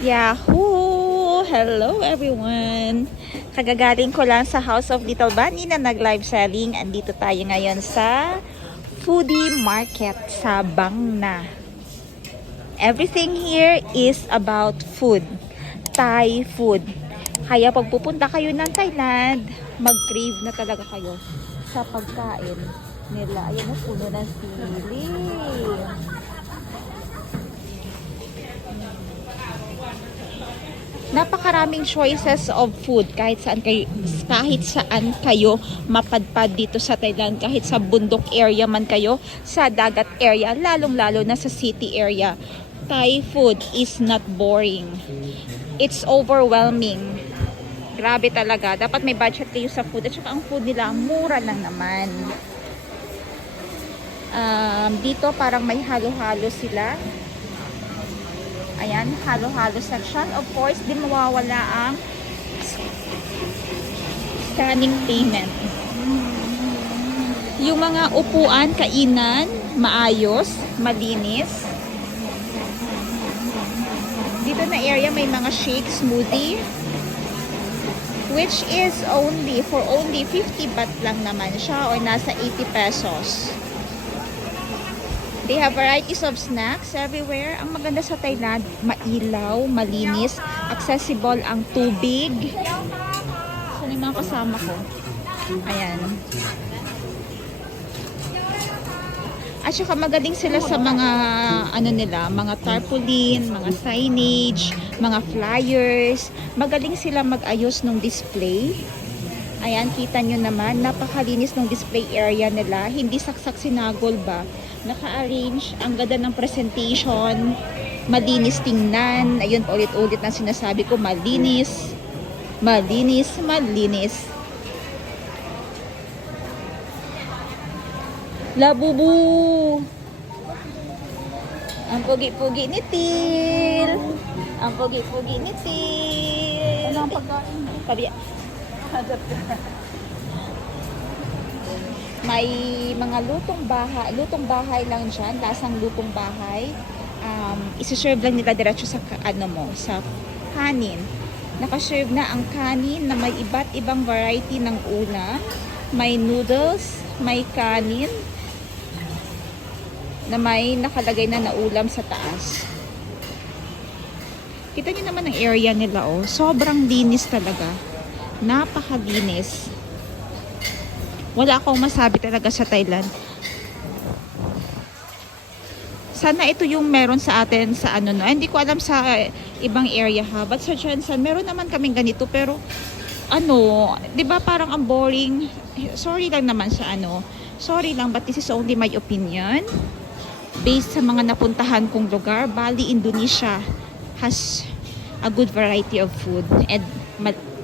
Yahoo! Hello everyone! Kagagaling ko lang sa House of Little Bunny na nag-live selling. Andito tayo ngayon sa foodie market sa Bangna. Everything here is about food. Thai food. Kaya pag pupunta kayo ng Thailand, mag-crave na talaga kayo sa pagkain nila. Ayan na, puno ng sili. Napakaraming choices of food kahit saan kayo mapadpad dito sa Thailand, kahit sa bundok area man kayo, sa dagat area, lalong-lalo na sa city area. Thai food is not boring. It's overwhelming. Grabe talaga. Dapat may budget kayo sa food. At saka ang food nila, mura lang naman. Dito parang may halo-halo sila. Ayan, halo-halo section. Of course, di mawawala ang scanning payment. Yung mga upuan, kainan, maayos, malinis. Dito na area may mga shake, smoothie, which is only 50 baht lang naman siya, or nasa 80 pesos. They have varieties of snacks everywhere. Ang maganda sa Thailand, mailaw, malinis, accessible ang tubig. So, yung mga kasama ko. Ayan. At saka magaling sila sa mga mga tarpaulin, mga signage, mga flyers. Magaling sila mag-ayos ng display. Ayan, kita nyo naman, napakalinis ng display area nila. Hindi saksak sinagol ba? Naka-arrange, ang ganda ng presentation, malinis tingnan. Ayun, ulit-ulit na sinasabi ko, malinis, malinis, malinis. Labubu! Ang pugi-pugi ni Til! Ang pugi-pugi ni Til! Ano ang pagkain? Kabiya. May mga lutong bahay lang dyan, lasang lutong bahay. Isi-serve lang nila diretso sa sa kanin. Naka-serve na ang kanin na may iba't ibang variety ng ulam. May noodles, may kanin na may nakalagay na ulam sa taas. Kita niyo naman ang area nila, oh. Sobrang linis talaga. Napakalinis. Wala akong masabi talaga sa Thailand. Sana ito yung meron sa atin sa hindi ko alam sa ibang area ha. But sa Jensen, meron naman kaming ganito, pero 'di ba parang ang boring. Sorry lang naman sa Sorry lang, but this is only my opinion. Based sa mga napuntahan kong lugar, Bali, Indonesia has a good variety of food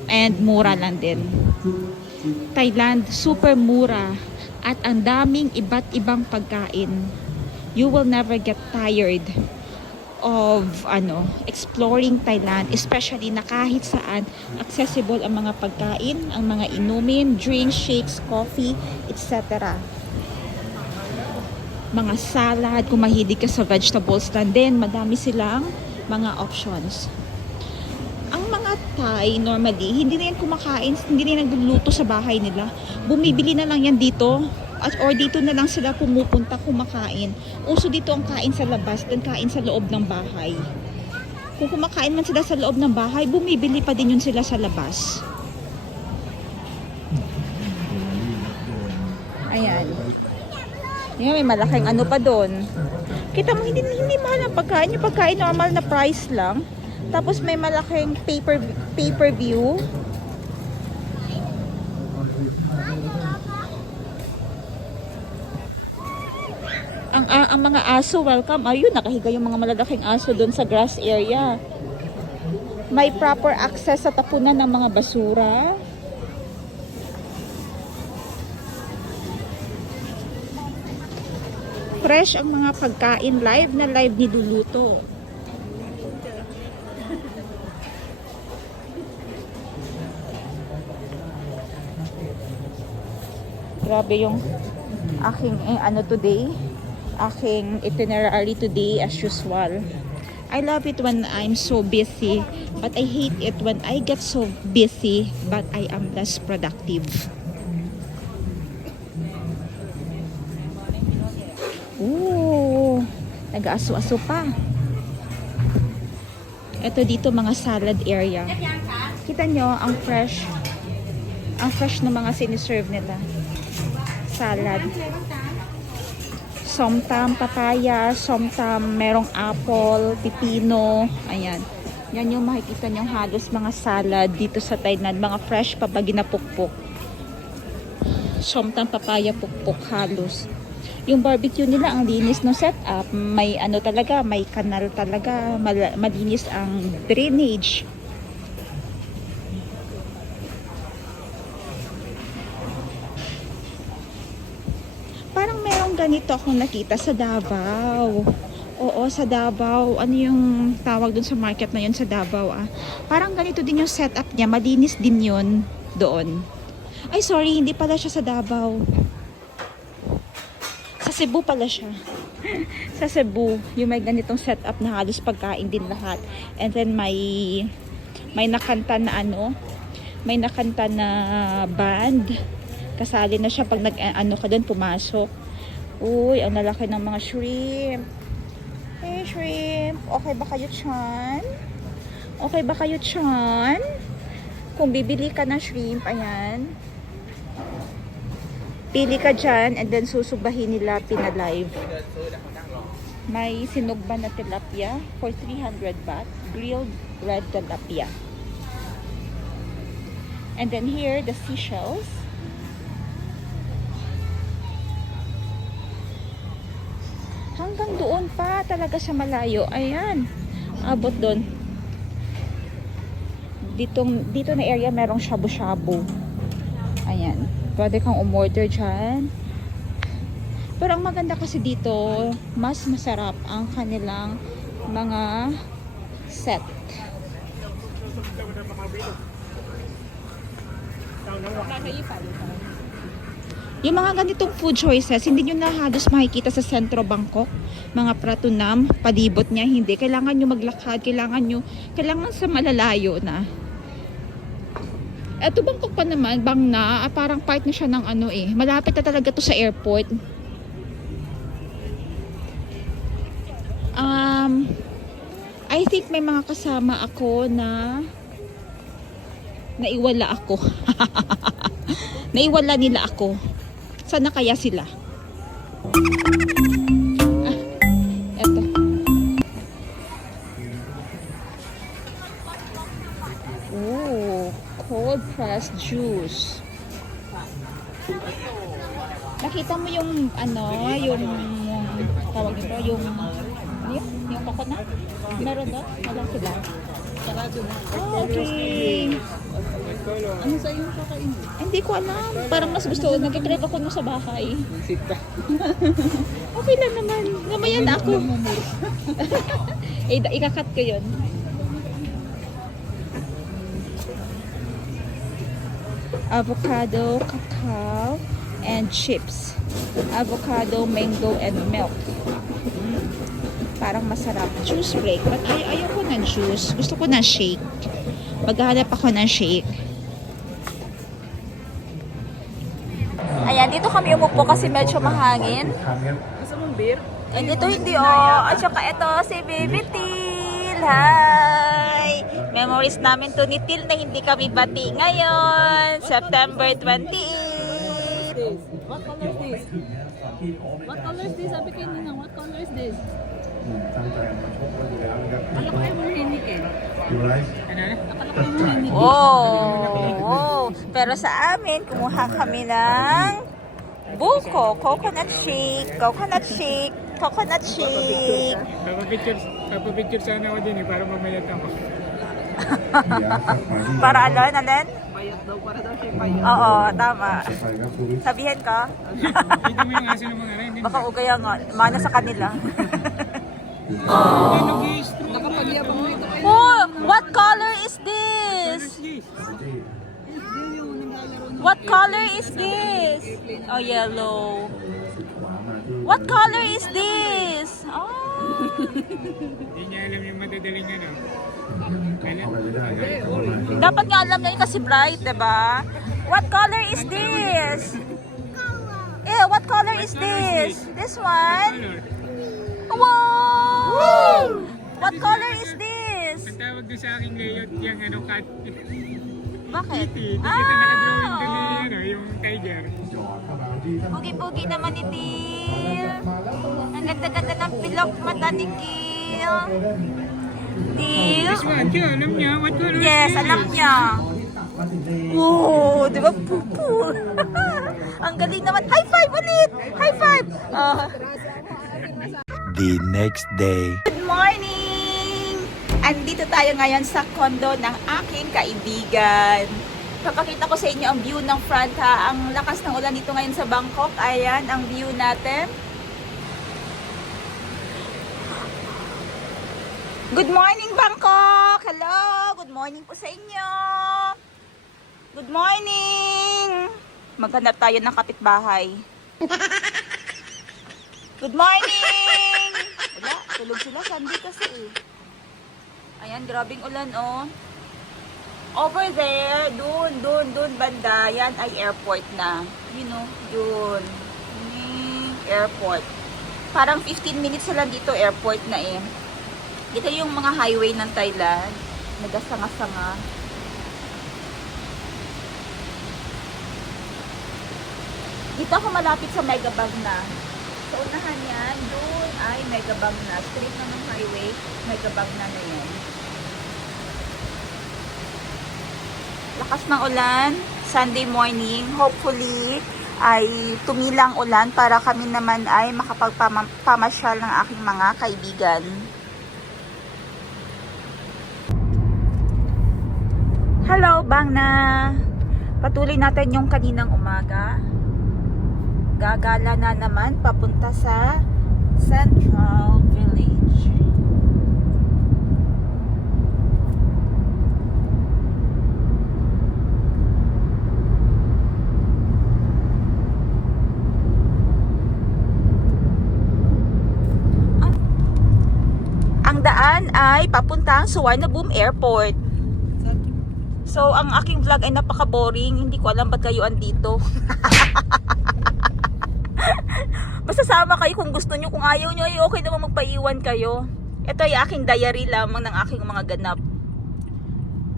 and mura lang din. Thailand, super mura at ang daming iba't ibang pagkain. You will never get tired of exploring Thailand, especially na kahit saan accessible ang mga pagkain, ang mga inumin, drinks, shakes, coffee, etc. Mga salad, kung mahilig ka sa vegetables lang din, madami silang mga options. Ang mga Thai, normally, hindi na yan kumakain, hindi na yan nagluluto sa bahay nila. Bumibili na lang yan dito, or dito na lang sila pumupunta kumakain. Uso dito ang kain sa labas, dan kain sa loob ng bahay. Kung kumakain man sila sa loob ng bahay, bumibili pa din yun sila sa labas. Ayan. Yan, may malaking pa doon. Kita mo, hindi mahal ang pagkain. Yung pagkain normal na price lang. Tapos may malaking pay-per-view. Ang mga aso, welcome. Ayun, nakahiga yung mga malalaking aso doon sa grass area. May proper access sa tapunan ng mga basura. Fresh ang mga pagkain, live na live niluluto. Grabe yung aking today, aking itinerary today as usual. I love it when I'm so busy, but I hate it when I get so busy, but I am less productive. Ooh, nag-aaso-aso pa. Ito dito mga salad area. Kita nyo, ang fresh ng mga siniserve nila. Salad. Somtam, papaya, somtam, merong apple, pipino. Ayan. Yan yung makikita nyo halos mga salad dito sa Thailand. Mga fresh pa ba ginapukpok. Somtam, papaya, pukpok halos. Yung barbecue nila, ang linis ng setup. May ano talaga, may kanal talaga. Malinis ang drainage. Parang merong ganito akong nakita sa Davao. Oo, sa Davao. Ano yung tawag dun sa market na yun sa Davao? Parang ganito din yung setup niya. Malinis din yun doon. Ay, sorry, hindi pala siya sa Davao. Sa Cebu pala siya. Sa Cebu, yung may ganitong setup na halos pagkain din lahat. And then may nakanta na ano, may nakanta na band. Kasali na siya pag nag-ano ka doon, pumasok. Uy, ang lalaki ng mga shrimp. Hey, shrimp. Okay ba kayo dyan? Okay ba kayo dyan? Kung bibili ka ng shrimp, ayan. Pili ka dyan and then susubahin nila pinalive. May sinugba na tilapia for 300 baht. Grilled red tilapia. And then here, the seashells. Hanggang doon pa talaga sa malayo. Ayan. Abot doon. Dito na area merong shabu-shabu. Ayan. Pwede kang umorder dyan. Pero ang maganda kasi dito, mas masarap ang kanilang mga set. Yung mga ganitong food choices, hindi nyo na halos makikita sa sentro Bangkok. Mga pratunam, palibot niya, hindi. Kailangan nyo maglakad, kailangan sa malalayo na. Eto Bangkok pa naman, Bang na, parang part na siya ng ano eh. Malapit na talaga to sa airport. I think may mga kasama ako na naiwala ako. Naiwala nila ako. Sana kaya sila? Eto. Oh, cold pressed juice. Nakita mo yung ano, yung tawag nito, yung coconut? Meron doon? Wala sila. Oh, okay. Ano sa iyo kakainin? Hindi ko alam. Parang mas gusto ko. Nag-crave ako nung sa bahay. Okay lang naman. Namaya na ako. Ikakat ko yun. Avocado, cacao, and chips. Avocado, mango, and milk. Parang masarap. Juice break. But ayaw ko ng juice. Gusto ko ng shake. Maghahanap ako ng shake. Ayan, dito kami umupo kasi medyo mahangin. Gusto mong beer? And ito hindi At saka ito si Baby Til. Hi! Memories namin to ni Til na hindi kami bati ngayon. September 28. What color is this? What color is this? Sabi kayo nina, what color is this? Akala ko kayo mahihinig eh. Akala ko kayo mahihinig. Oh! Pero sa amin, kumuha kami ng buko, coconut shake, Papapicture sana ako din eh, para mamayat ako. Para alon? Payat daw, para daw siya payat. Oo, tama. Sabihin ko? Hindi mo yung asin ng mga rin. Baka ugaya nga, mana sa kanila. Nakapagyabang mo ito kayo. Oh, what color is this? What color is this? Oh, yellow. What color is this? Oh. Hindi niya alam yung madadaling ano. Dapat nga alam niya yun kasi bright, diba? What color is this? What color is this? This one? Wow! What color is this? Ang tawag doon sa aking layout yung ano, cat. Bakit? Hindi kita nakadrawing doon yung, ano, yung tiger. Pugi-pugi naman ni Dil. Ang ganda-ganda ng pilok mata ni Gil. Dil? This one, siya, alam niya. What color Yes, is this? alam niya. Wow, di ba? Pupul. Ang galing naman. High five ulit! High five! The next day. Good morning! Andito tayo ngayon sa condo ng aking kaibigan. Papakita ko sa inyo ang view ng front ha. Ang lakas ng ulan dito ngayon sa Bangkok. Ayan ang view natin. Good morning Bangkok! Hello! Good morning po sa inyo! Good morning! Maghanap tayo ng kapitbahay. Good morning! Wala, tulog sila. Sunday kasi eh. Ayan, grabing ulan oh. Over there, dun banda, yan ay airport na. You know, yun. Airport. Parang 15 minutes na lang dito, airport na eh. Dito yung mga highway ng Thailand. Nagasanga-sanga. Dito ako malapit sa Megabag na. Sa unahan yan, doon ay Megabag na. Straight na ng highway, Megabag na yan. Lakas ng ulan, Sunday morning. Hopefully, ay tumilang ulan para kami naman ay makapagpamasyal ng aking mga kaibigan. Hello, Bangna! Patuloy natin yung kaninang umaga. Gagala na naman papunta sa Central Village. Ang daan ay papuntang Suvarnabhumi Airport. So, ang aking vlog ay napaka-boring. Hindi ko alam ba't kayo andito. Basta sama kayo kung gusto nyo. Kung ayaw nyo, ay okay naman magpaiwan kayo. Ito ay aking diary lamang ng aking mga ganap.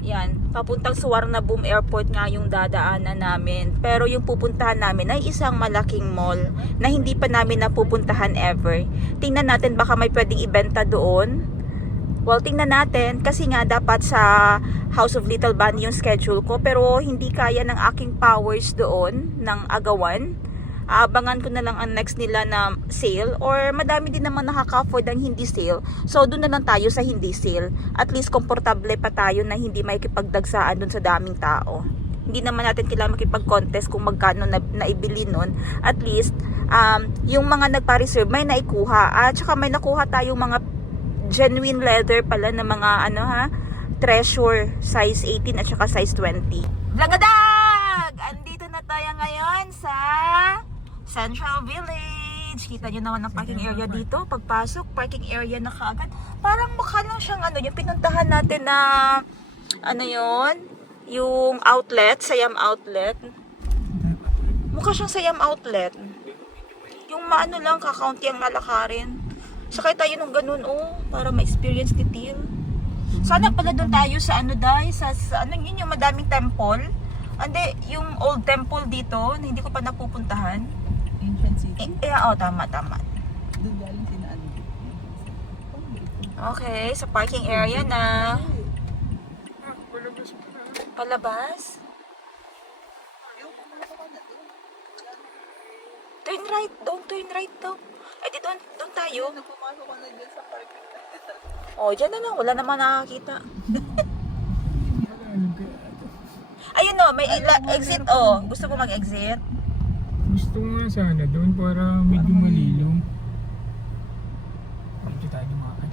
Yan. Papuntang Suvarnabhumi Airport nga yung dadaanan namin. Pero yung pupuntahan namin ay isang malaking mall na hindi pa namin napupuntahan ever. Tingnan natin baka may pwedeng ibenta doon. Well, tingnan natin kasi nga dapat sa House of Little Bunny yung schedule ko pero hindi kaya ng aking powers doon ng agawan. Abangan ko na lang ang next nila na sale or madami din naman nakaka-afford ang hindi sale. So doon na lang tayo sa hindi sale. At least komportable pa tayo na hindi makikipagdagsaan doon sa daming tao. Hindi naman natin kailangan makipag-contest kung magkano naibili nun. At least yung mga nagpa-reserve may naikuha at saka may nakuha tayong mga genuine leather pala na mga treasure size 18 at saka size 20. Blagadag! Andito na tayo ngayon sa Central Village. Kita nyo naman ang parking area dito. Pagpasok, parking area na kaagad. Parang mukha lang siyang yung pinuntahan natin na yung outlet, Siam Outlet. Mukha siyang Siam Outlet. Yung maano lang, kakaunti ang lalakarin. Sakay tayo nung ganun, para ma-experience ni Til. Sana pala doon tayo sa sa yun yung madaming temple. Hindi, yung old temple dito, na hindi ko pa napupuntahan. Ancient City. Tama. Doon galing sinaan. Okay, sa parking area na. Palabas? Turn right, don't turn right daw. Ay, di doon tayo. Pumasok ko na dyan sa parking. Dyan na lang. Wala naman nakakita. Ayun may exit Gusto mo mag-exit? Gusto ko nga sana doon para medyo malilong. Dito tayo dumaan.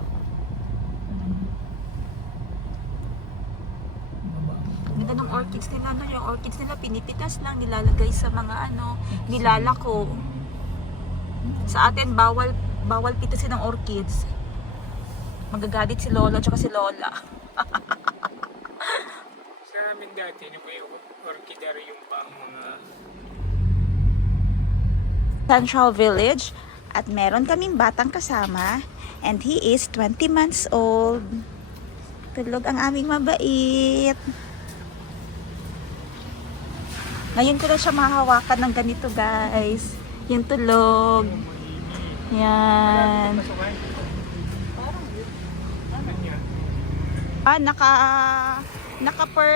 Ganda ng orchids nila. Yung orchids nila, pinipitas lang. Nilalagay sa mga nilalako. Sa atin, bawal pitasin ng orchids. Magagalit si Lolo tsaka si Lola. Sa amin dati, no, may orchidarium pa ang mga... Central Village at meron kaming batang kasama and he is 20 months old. Tulog ang aming mabait. Ngayon ko na siya mahahawakan ng ganito, guys. Yung tulog. Yan. Ah, naka per...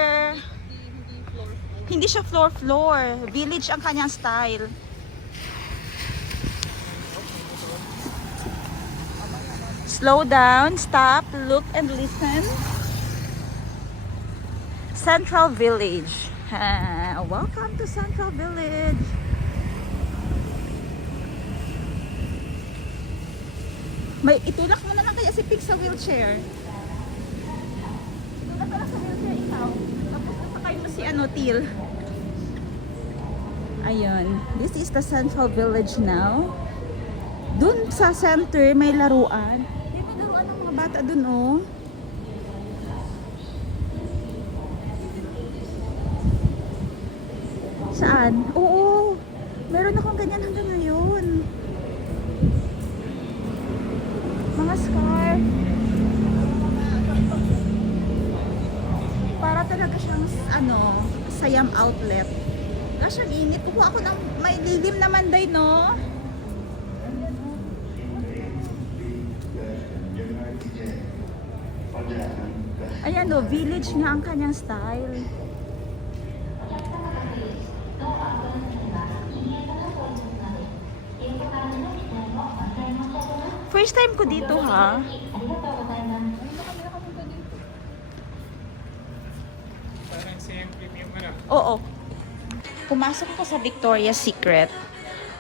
Hindi siya floor. Village ang kanyang style. Slow down, stop, look and listen. Central Village. Welcome to Central Village. May itulak mo na lang kaya si Pig sa wheelchair. Itulak ka lang sa wheelchair ikaw. Tapos nasakay mo si Til. Ayun. This is the Central Village now. Dun sa center may laruan. Dito laruan ng mga bata dun, oh. Saan? Oo. Meron akong ganyan hanggang ngayon. Mga scarf. Para talaga siyang Siam outlet. Wala siyang init. Kukuha ako ng may lilim naman day, no? Ayan, no, village nga ang kanyang style. First time ko dito, ha? Parang same premium ano. Oo. Pumasok ako sa Victoria's Secret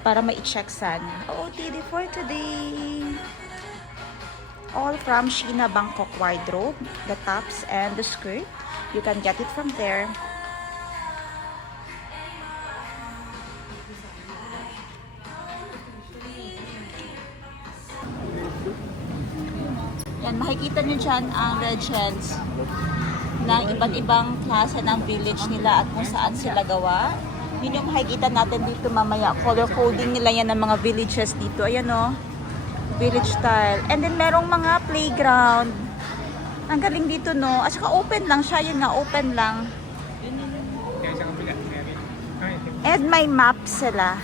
para ma-check sana. OOTD for today. All from Sheena Bangkok wardrobe, the tops and the skirt. You can get it from there. Yan, makikita nyo dyan ang legends ng iba't ibang klase ng village nila at kung saan sila gawa. Yun yung makikita natin dito mamaya. Color coding nila yan ng mga villages dito. Ayan, o. Village style. And then merong mga playground. Ang galing dito, no? At saka open lang siya. Yun nga, open lang. Kaya sa kabila, meron. Ay, And may map sila.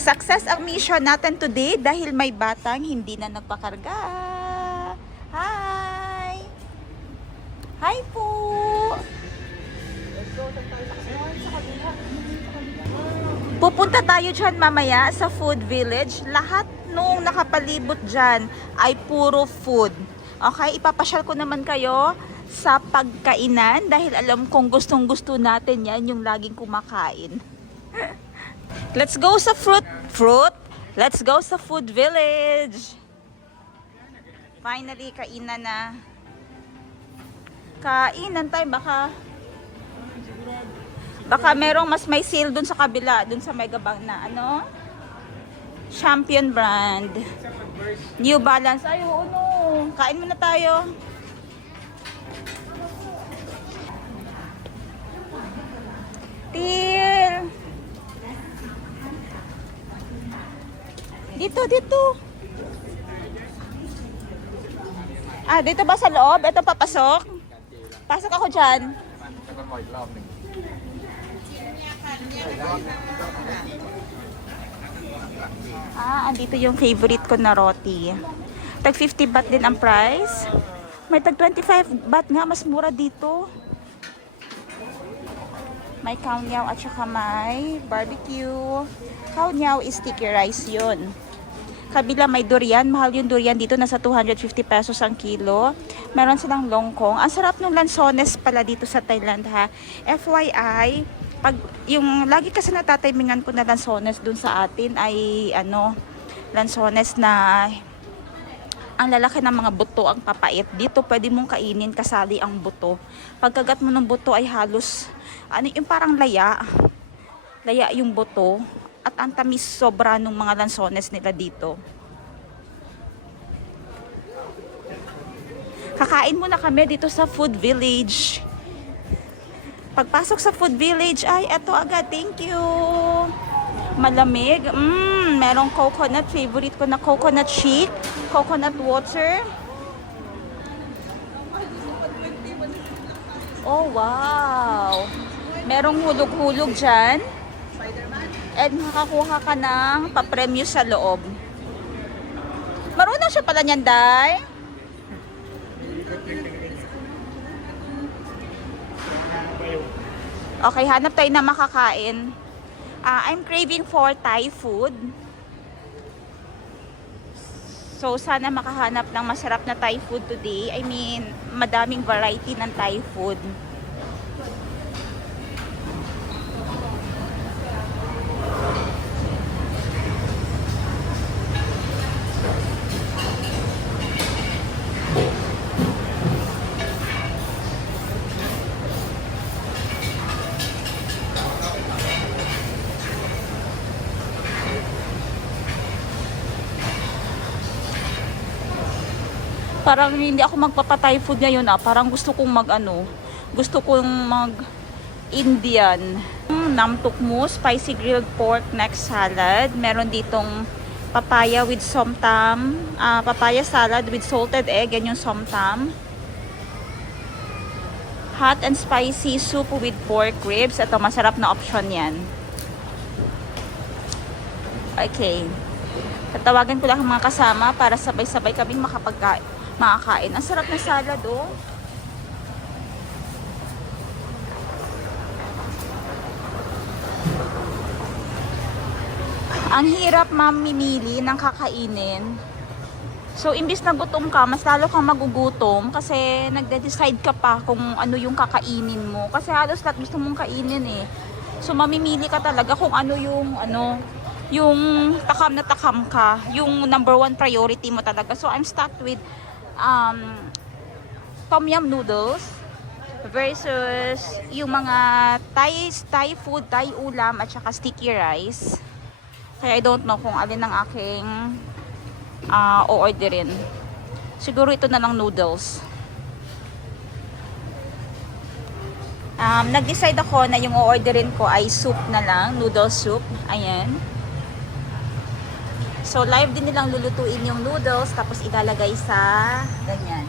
Success ang mission natin today dahil may batang hindi na nagpakarga. Hi! Hi po! Pupunta tayo dyan mamaya sa food village. Lahat nung nakapalibot dyan ay puro food. Okay, ipapasyal ko naman kayo sa pagkainan dahil alam kong gustong gusto natin yan yung laging kumakain. Let's go sa fruit. Let's go sa food village. Finally, kainan na. Kainan tayo, baka merong mas may sale dun sa kabila, dun sa Megabang na Champion brand. New Balance. Ay, oo, no. Kain muna tayo. Til. Dito. Ah, dito ba sa loob? Ito papasok? Pasok ako dyan. Ah, andito yung favorite ko na roti. Tag 50 baht din ang price. May tag 25 baht nga, mas mura dito. May khao niao at saka may barbecue. Khao niao is sticky rice yun. Kabila may durian. Mahal yung durian dito. Nasa 250 pesos ang kilo. Meron silang longkong. Ang sarap ng lansones pala dito sa Thailand, ha. FYI, pag yung lagi kasi natatimingan ko na lansones dun sa atin ay lansones na Ang lalaki ng mga buto ang papait. Dito pwede mong kainin kasali ang buto. Pagkagat mo ng buto ay halos, ano yung parang laya. Laya yung buto. At ang tamis sobra ng mga lansones nila dito. Kakain muna kami dito sa Food Village. Pagpasok sa Food Village, ay eto agad, thank you. Malamig. Merong coconut, favorite ko na coconut shake, coconut water. Oh, wow. Merong hulog-hulog dyan. And makakuha ka ng papremyo sa loob. Marunong siya pala niyan, Day. Okay, hanap tayo na makakain. I'm craving for Thai food. So, sana makahanap ng masarap na Thai food today. I mean, madaming variety ng Thai food. Parang hindi ako magpapa-Thai food ngayon Parang gusto kong gusto kong mag-Indian. Nam tuk mu, spicy grilled pork neck salad. Meron ditong papaya with somtam. Papaya salad with salted egg. Yan yung somtam. Hot and spicy soup with pork ribs. Ito, masarap na option yan. Okay. Tatawagan ko lang ang mga kasama para sabay-sabay kaming makakain. Ang sarap na salad, oh. Ang hirap mamimili ng kakainin. So, imbis na gutom ka, mas lalo kang magugutom kasi nagde-decide ka pa kung ano yung kakainin mo. Kasi halos lahat gusto mong kainin eh. So, mamimili ka talaga kung ano yung takam na takam ka. Yung number one priority mo talaga. So, I'm stuck with tom yum noodles versus yung mga Thai food, Thai ulam at saka sticky rice. Kaya I don't know kung alin ang aking o-orderin. Siguro ito na lang noodles. Nag-decide ako na yung o-orderin ko ay soup na lang, noodle soup. Ayan. So, live din nilang lulutuin yung noodles, tapos ilalagay sa ganyan.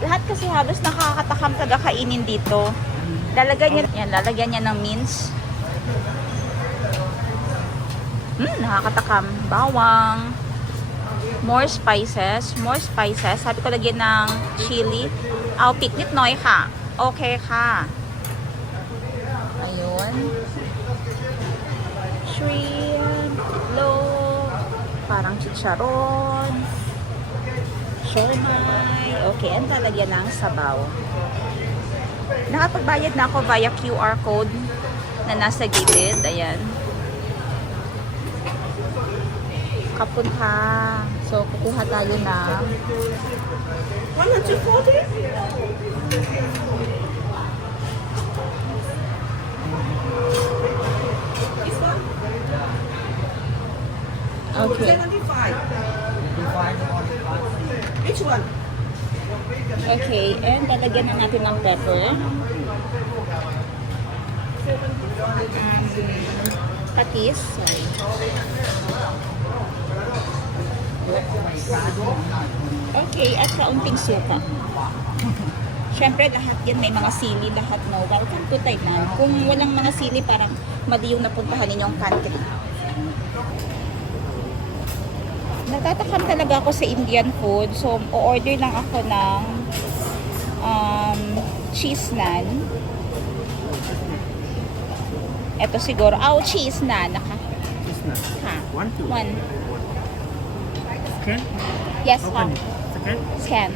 Lahat kasi halos nakakatakam talaga kainin dito. Lalagyan niya ng mince. Nakakatakam. Bawang. More spices. Sabi ko lagyan ng chili. Piknit noy ka. Okay ka. Ayun. Shrimp, log, parang chicharon, siomai. Okay, and talagyan ng sabaw. Nakapagbayad na ako via QR code na nasa gilid. Ayan. Kapunta. So, kukuha tayo na 140? Okay. 75. Which one? Okay, and talagyan na natin ng pepper. Patis. Sorry. Okay, at kaunting suka. Siyempre, lahat yan may mga sili, lahat no. Welcome to Thailand. Kung walang mga sili, parang mali yung napuntahan ninyong country. Natatakam talaga ako sa Indian food. So, o-order lang ako ng cheese naan. Ito siguro. Cheese naan. Cheese na. Ha? 1, 2. One. Okay? Yes, Open it. Okay? Scan.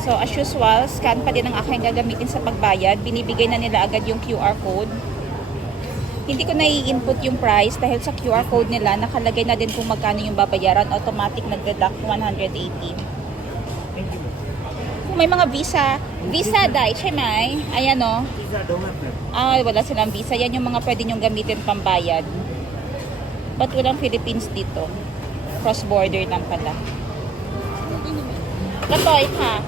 So, as usual, scan pa din ang aking gagamitin sa pagbayad. Binibigay na nila agad yung QR code. Hindi ko nai-input yung price dahil sa QR code nila, nakalagay na din kung magkano yung babayaran. Automatic nag-deduct 180. Kung may mga visa dai, may. Ayan o. Wala silang visa. Yan yung mga pwede nyong gamitin pambayad. Ba't walang Philippines dito? Cross-border lang pala. Katoy, ha?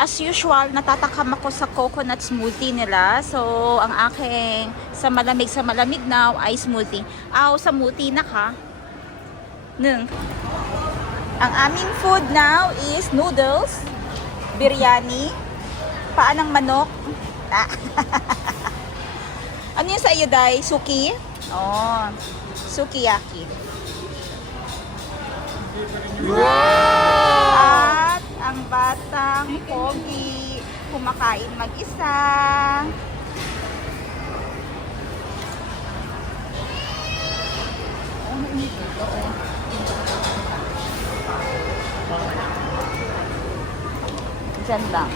As usual, natatakam ako sa coconut smoothie nila. So, ang aking sa malamig now ay smoothie. Sa smoothie na ka. Nung. Ang aming food now is noodles, biryani, paanang manok. Ano yun sa iyo, Day? Suki? Oh, sukiyaki. At ang batang pogi kumakain mag-isa. Diyan lang.